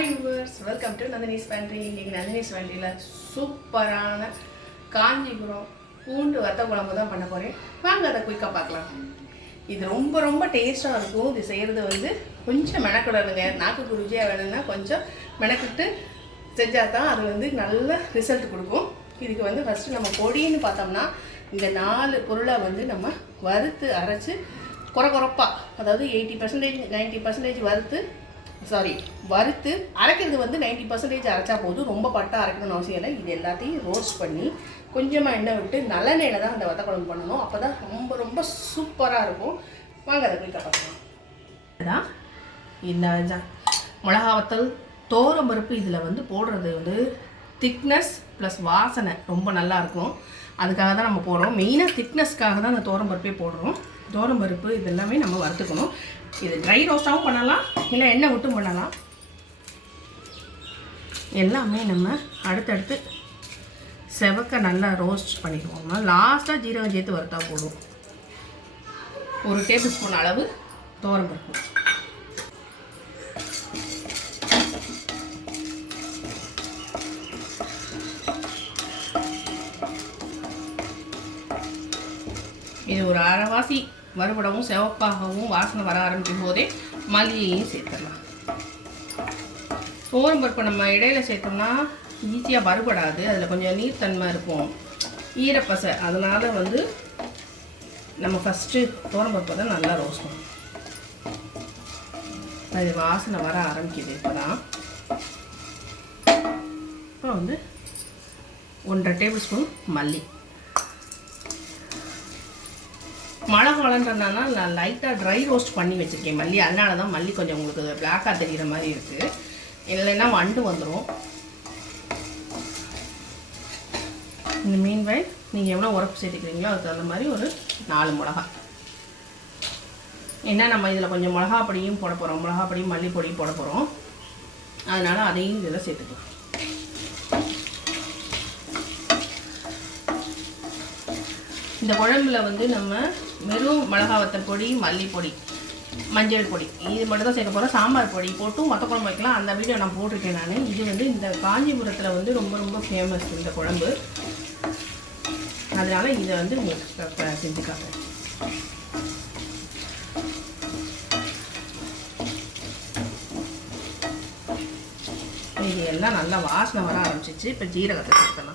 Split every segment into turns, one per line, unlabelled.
Hi yours welcome to Nandini's pantry இன்றைக்கி நந்தினிஸ் பேண்ட்ரியில் சூப்பரான காஞ்சிபுரம் பூண்டு வத்த குழம்பு தான் பண்ண போகிறேன் வாங்க அதை குயிக்காக பார்க்கலாம். இது ரொம்ப ரொம்ப டேஸ்ட்டாக இருக்கும். இது செய்கிறது வந்து கொஞ்சம் மெனக்கிடணுங்க. நாக்குக்கு ருச்சியாக வேணும்னா கொஞ்சம் மெனக்கிட்டு செஞ்சால் தான் அது வந்து நல்ல ரிசல்ட் கொடுக்கும். இதுக்கு வந்து ஃபஸ்ட்டு நம்ம பொடின்னு பார்த்தோம்னா இந்த நாலு பொருளை வந்து நம்ம வறுத்து அரைச்சி குறை குறைப்பாக அதாவது எயிட்டி பர்சன்டேஜ் நைன்ட்டி பர்சன்டேஜ் வறுத்து சாரி வறுத்து அரைக்கிறது வந்து நைன்டி பர்சன்டேஜ் அரைச்சா போதும். ரொம்ப பட்டா அரைக்கணும்னு அவசியம் இல்லை. இது எல்லாத்தையும் ரோஸ்ட் பண்ணி கொஞ்சமாக எண்ணெய் விட்டு நல்லெண்ணெயில் தான் அந்த வத்த குழம்பு பண்ணணும். அப்போ தான் ரொம்ப ரொம்ப சூப்பராக இருக்கும். வாங்க அதை போய் பார்க்கலாம் அதான் இந்த மிளகா வத்தல் தோரம் பருப்பு இதில் வந்து போடுறது வந்து திக்னஸ் ப்ளஸ் வாசனை ரொம்ப நல்லா இருக்கும். அதுக்காக தான் நம்ம போடுறோம். மெயினாக திக்னஸ்க்காக தான் அந்த தோரம் பருப்பே போடுறோம். தோரம் பருப்பு இதெல்லாமே நம்ம வறுத்துக்கணும். இது ட்ரை ரோஸ்ட்டாகவும் பண்ணலாம் இல்லை எண்ணெய் விட்டும் பண்ணலாம். எல்லாமே நம்ம அடுத்தடுத்து செவக்க நல்லா ரோஸ்ட் பண்ணிடுவோம்னா லாஸ்ட்டாக ஜீரகம் சேர்த்து வறுத்தா போதும். ஒரு டேபிள் ஸ்பூன் அளவு தோரம் பருப்பு. இது ஒரு அரைவாசி வறுபடவும் சிவப்பாகவும் வாசனை வர ஆரம்பிக்கும் போதே மல்லியையும் சேர்த்துடலாம். சோரம் பருப்பு நம்ம இடையில சேர்த்தோம்னா ஈஸியாக வறுபடாது. அதில் கொஞ்சம் நீர்த்தன்மை இருக்கும். ஈரப்பசை அதனால் வந்து நம்ம ஃபஸ்ட்டு தோரம் பருப்பை தான் நல்லா ரோஸ்ட் பண்ணணும். அது வாசனை வர ஆரம்பிக்குது இப்போ தான் அப்புறம் வந்து ஒன்றரை டேபிள் ஸ்பூன் மல்லி. மழை காலன்றதுனால நான் லைட்டாக ட்ரை ரோஸ்ட் பண்ணி வச்சுருக்கேன் மல்லி. அதனால தான் மல்லி கொஞ்சம் உங்களுக்கு பிளாக்காக தெரிகிற மாதிரி இருக்குது இல்லைன்னா வண்டு வந்துடும் இந்த மீன் வயல் நீங்கள் எவ்வளோ உரப்பு சேர்த்துக்கிறீங்களோ அதுக்கு தகுந்த மாதிரி ஒரு நாலு மிளகா ஏன்னா நம்ம இதில் கொஞ்சம் மிளகா பொடியும் போட போகிறோம் மிளகா பொடியும் மல்லி போட போகிறோம் அதனால் அதையும் இதில் சேர்த்துக்கலாம். இந்த குழம்புல வந்து நம்ம வெறும் மிளகா வத்தல் பொடி மல்லிப்பொடி மஞ்சள் பொடி. இது மட்டும் தான் சேர்க்க போகிறோம் சாம்பார் பொடி போட்டும் மொத்த குழம்பு வைக்கலாம். அந்த வீடியோ நான் போட்டிருக்கேன் நான். இது வந்து இந்த காஞ்சிபுரத்தில் வந்து ரொம்ப ரொம்ப ஃபேமஸ் இந்த குழம்பு. அதனால் இதை வந்து உங்களுக்கு செஞ்சுக்காங்க இது எல்லாம் நல்லா வாசனை வர ஆரம்பிச்சிச்சு. இப்போ ஜீரகத்தை சேர்க்கலாம்.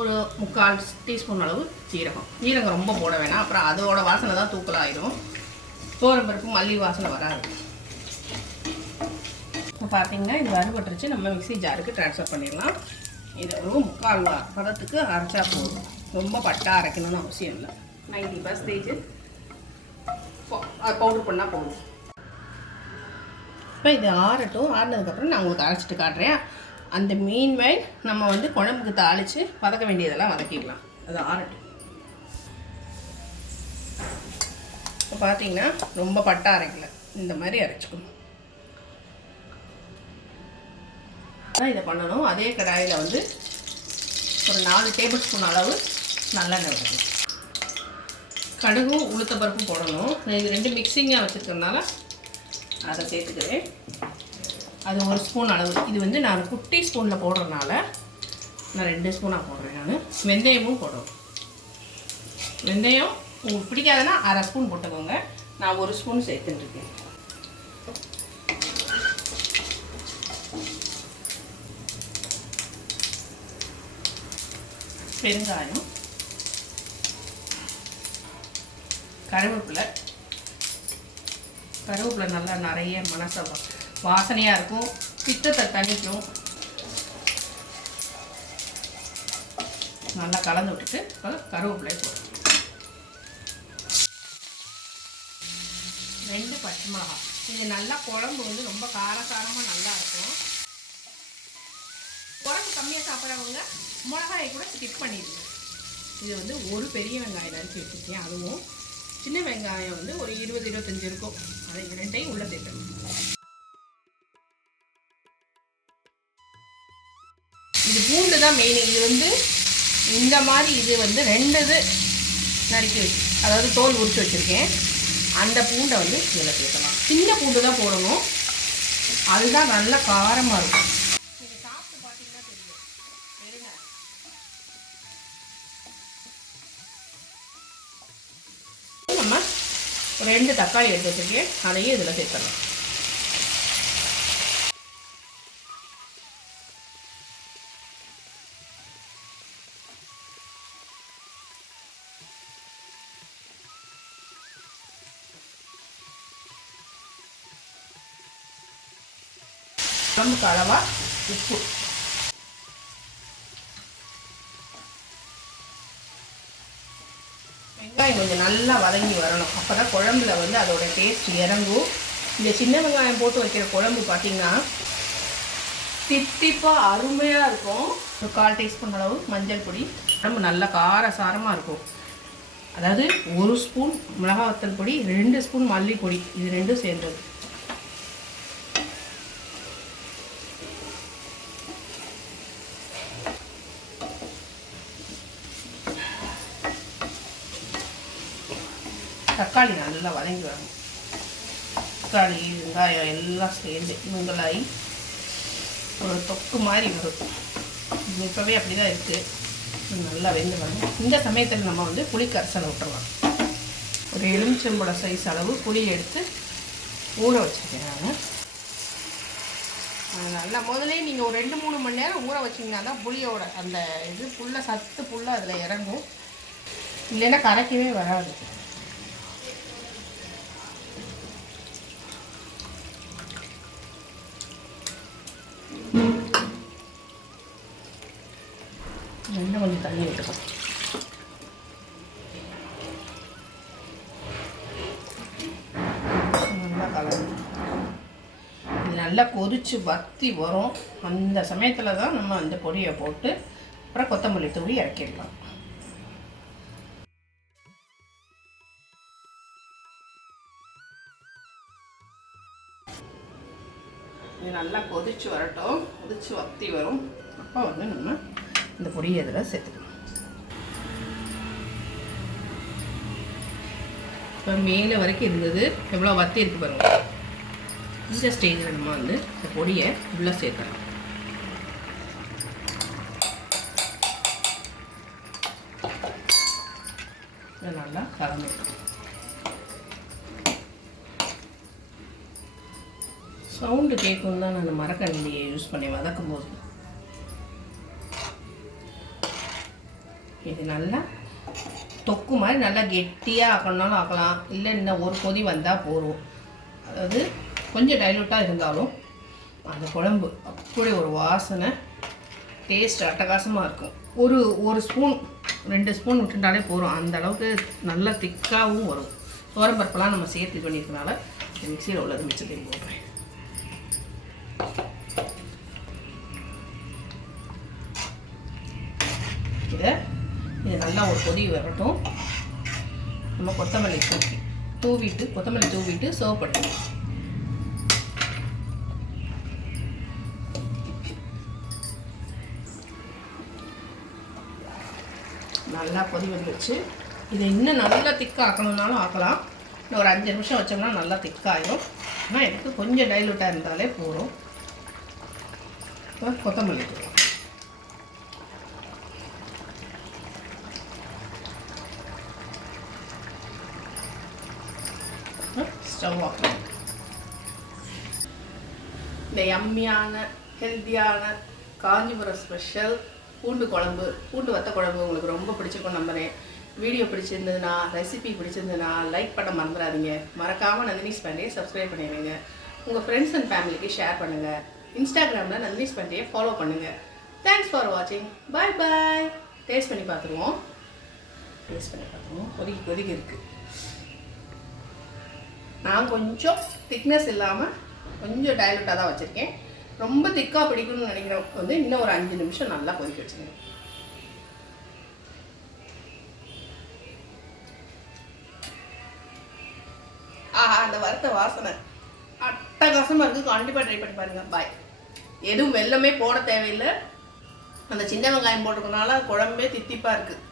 ஒரு முக்கால் டீஸ்பூன் அளவு ஜீரகம் ஜீரகம் ரொம்ப போட வேணாம். அப்புறம் அதோட வாசனை தான் தூக்கலாயிரும். பருப்பு மல்லி வாசனை வராது. இப்போ பார்த்தீங்கன்னா இது வறுபட்டுருச்சு. நம்ம மிக்ஸி ஜாருக்கு ட்ரான்ஸ்ஃபர் பண்ணிடலாம். இதை ஒரு முக்கால் பதத்துக்கு அரைச்சா போதும். ரொம்ப பட்டா அரைக்கணும்னு அவசியம் இல்லை. நைன்டி பர்சன்டேஜ் பவுடர் பண்ணால் போதும். இப்போ இது ஆறட்டும். ஆறினதுக்கப்புறம் நான் உங்களுக்கு அரைச்சிட்டு காட்டுறேன். அந்த மீன் வயல் நம்ம வந்து குழம்புக்கு தாளித்து வதக்க வேண்டியதெல்லாம் வதக்கிக்கலாம். அது ஆறட்டும். இப்போ பார்த்தீங்கன்னா ரொம்ப பட்டா அரைக்கல. இந்த மாதிரி அரைச்சிக்கணும். அதான் இதை பண்ணணும். அதே கடாயில் வந்து ஒரு நாலு டேபிள் ஸ்பூன் அளவு நல்லெண்ணெய் விடணும் கடுகும் உளுத்தப்பருப்பும் போடணும். நான் இது ரெண்டு மிக்சிங்காக வச்சுருக்கறனால அதை சேர்த்துக்கிறேன். அது ஒரு ஸ்பூன் அளவு. இது வந்து நான் குட்டி ஸ்பூனில் போடுறதுனால நான் ரெண்டு ஸ்பூனாக போடுறேன் நான். வெந்தயமும் போடுறோம் வெந்தயம் உங்களுக்கு பிடிக்காதுன்னா அரை ஸ்பூன் போட்டுக்கோங்க. நான் ஒரு ஸ்பூன் சேர்த்துட்டுருக்கேன் பெருங்காயம் கருவேப்பிலை. கருவேப்பிலை நல்லா நிறைய மனசை வாசனையாக இருக்கும். பித்தத்தை தணிக்கும் நல்லா கலந்து விட்டுட்டு இப்போ கருவேப்பிலை போடுறோம் ரெண்டு பச்சை மிளகா இது நல்லா குழம்பு வந்து ரொம்ப காரசாரமாக நல்லா இருக்கும். குழம்பு கம்மியாக சாப்பிட்றவங்க மிளகாயை கூட ஸ்கிப் பண்ணிடுங்க. இது வந்து ஒரு பெரிய வெங்காயம் நறுக்கி வச்சுருக்கேன். அதுவும் சின்ன வெங்காயம் வந்து ஒரு இருபது இருபத்தஞ்சு இருக்கும். அதை ரெண்டையும் உள்ள சேர்க்கணும் இது பூண்டு தான் மெயின் இது வந்து இந்த மாதிரி இது வந்து ரெண்டு இது நறுக்கி வச்சு அதாவது தோல் உரிச்சு வச்சுருக்கேன். அந்த பூண்டை வந்து இதில் சேர்க்கலாம் சின்ன பூண்டு தான் போடணும். அதுதான் நல்ல காரமாக இருக்கும். நம்ம ஒரு ரெண்டு தக்காளி எடுத்து வச்சிருக்கேன். அதையும் இதில் சேர்த்துடலாம். குழம்புக்கு அளவாக உப்பு. வெங்காயம் கொஞ்சம் நல்லா வதங்கி வரணும். அப்போ தான் குழம்புல வந்து அதோட டேஸ்ட் இறங்கும். இந்த சின்ன வெங்காயம் போட்டு வைக்கிற குழம்பு பார்த்தீங்கன்னா தித்திப்பாக அருமையாக இருக்கும். ஒரு கால் டீஸ்பூன் அளவு மஞ்சள் பொடி. குழம்பு நல்லா காரசாரமாக இருக்கும். அதாவது ஒரு ஸ்பூன் மிளகா வத்தல் பொடி ரெண்டு ஸ்பூன் மல்லிப்பொடி இது ரெண்டும் சேர்ந்தது. தக்காளி நல்லா வதங்கி வரணும். தக்காளி வெங்காயம் எல்லாம் சேர்ந்து இவங்களாகி ஒரு தொக்கு மாதிரி வரும். இப்போவே அப்படி தான் இருக்குது நல்லா வெந்து வரணும். இந்த சமயத்தில் நம்ம வந்து புளி கரைசலை விட்டுறலாம் ஒரு எலுமிச்சம்பழ சைஸ் அளவு புளி எடுத்து ஊற வச்சுருக்கேன் நல்லா முதலே நீங்கள் ஒரு ரெண்டு மூணு மணி நேரம் ஊற வச்சிங்கன்னா தான் புளியோட அந்த இது புல்ல சத்து புல்ல அதில் இறங்கும். இல்லைன்னா கரைக்கவே வராது. இன்னும் கொஞ்சம் தண்ணி விட்டுக்கலாம் நல்லா கலந்து. நல்லா கொதிச்சு வத்தி வரும். அந்த சமயத்தில் தான் நம்ம அந்த பொடியை போட்டு அப்புறம் கொத்தமல்லி தூவி இறக்கிடலாம். நல்லா கொதிச்சு வரட்டும். கொதிச்சு வத்தி வரும். அப்போ வந்து நம்ம இந்த பொடியை இதில் சேர்த்துக்கணும் இப்போ மேலே வரைக்கும் இருந்தது. எவ்வளோ வத்தி இருக்கு பாருங்க. இந்த ஸ்டேஜில் நம்ம வந்து இந்த பொடியை உள்ளே சேர்க்கலாம் நல்லா கலந்துக்கலாம் சவுண்டு கேட்கும் தான் நான் மரக்கண்ணியை யூஸ் பண்ணி வதக்கும் போது இது நல்லா தொக்கு மாதிரி நல்லா கெட்டியாக ஆக்கணும்னாலும் ஆக்கலாம். இல்லை இன்னும் ஒரு கொதி வந்தால் போதும். அதாவது கொஞ்சம் டைலூட்டாக இருந்தாலும் அந்த குழம்பு அப்படி ஒரு வாசனை டேஸ்ட் அட்டகாசமாக இருக்கும். ஒரு ஒரு ஸ்பூன் ரெண்டு ஸ்பூன் விட்டுட்டாலே போதும். அந்த அளவுக்கு நல்லா திக்காகவும் வரும். சோரம்பருப்பெல்லாம் நம்ம சேர்த்து பண்ணியிருக்கனால மிக்சியில் உள்ளது மிச்சத்தையும் போடுறேன். இதை இது நல்லா ஒரு கொதி வரட்டும். நம்ம கொத்தமல்லி தூக்கி தூவிட்டு கொத்தமல்லி தூவிட்டு சர்வ் பண்ணுவோம் நல்லா கொதி வந்துருச்சு. இதை இன்னும் நல்லா திக்காக ஆக்கணும்னாலும் ஆக்கலாம். இன்னும் ஒரு அஞ்சு நிமிஷம் வச்சோம்னா நல்லா திக்காயிடும் ஆனால் எனக்கு கொஞ்சம் டைலூட்டாக இருந்தாலே போதும். கொத்தமல்லி ஸ்டவ் ஆஃப் இந்த யம்மியான ஹெல்த்தியான காஞ்சிபுரம் ஸ்பெஷல் பூண்டு குழம்பு பூண்டு வத்த குழம்பு உங்களுக்கு ரொம்ப பிடிச்சிருக்கும் நம்புகிறேன் வீடியோ பிடிச்சிருந்ததுன்னா ரெசிபி பிடிச்சிருந்ததுன்னா லைக் பண்ண மறந்துடாதீங்க. மறக்காமல் நந்தினி ஸ்பெண்டே சப்ஸ்கிரைப் பண்ணிடுங்க. உங்கள் ஃப்ரெண்ட்ஸ் அண்ட் ஃபேமிலிக்கு ஷேர் பண்ணுங்கள் இன்ஸ்டாகிராமில் நந்தினி பேண்டையை ஃபாலோ பண்ணுங்கள் தேங்க்ஸ் ஃபார் வாட்சிங் பாய் பாய் டேஸ்ட் பண்ணி பார்த்துருவோம். டேஸ்ட் பண்ணி பார்த்துருவோம். கொதிக்கி கொதிக்கி இருக்குது நான் கொஞ்சம் திக்னஸ் இல்லாமல் கொஞ்சம் டைலூட்டாக தான் வச்சுருக்கேன். ரொம்ப திக்காக பிடிக்கணும்னு நினைக்கிறவங்க வந்து இன்னும் ஒரு அஞ்சு நிமிஷம் நல்லா கொதிக்க வச்சுருங்க. ஆஹா அந்த வறுத்த வாசனை அட்டகாசமாக இருக்குது கண்டிப்பாக ட்ரை பண்ணி பாருங்கள் பாய் எதுவும் வெள்ளமே போட தேவையில்லை. அந்த சின்ன வெங்காயம் போட்டுருக்கனால குழம்பே தித்திப்பாக இருக்குது